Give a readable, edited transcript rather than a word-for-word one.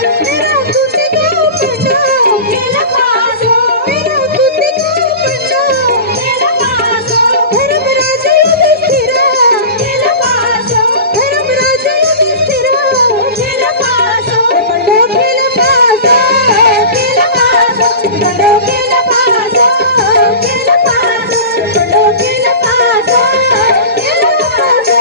मेरा तुझे को पन्ना मेरा पासो मेरा तुझे को पन्ना मेरा पासो धर्म राजा युधिष्ठिरा मेरा पासो धर्म राजा युधिष्ठिरा मेरा पासो पंडो मेरा पासो मेरा पासो पंडो मेरा पासो मेरा पासो पंडो मेरा पासो मेरा पासो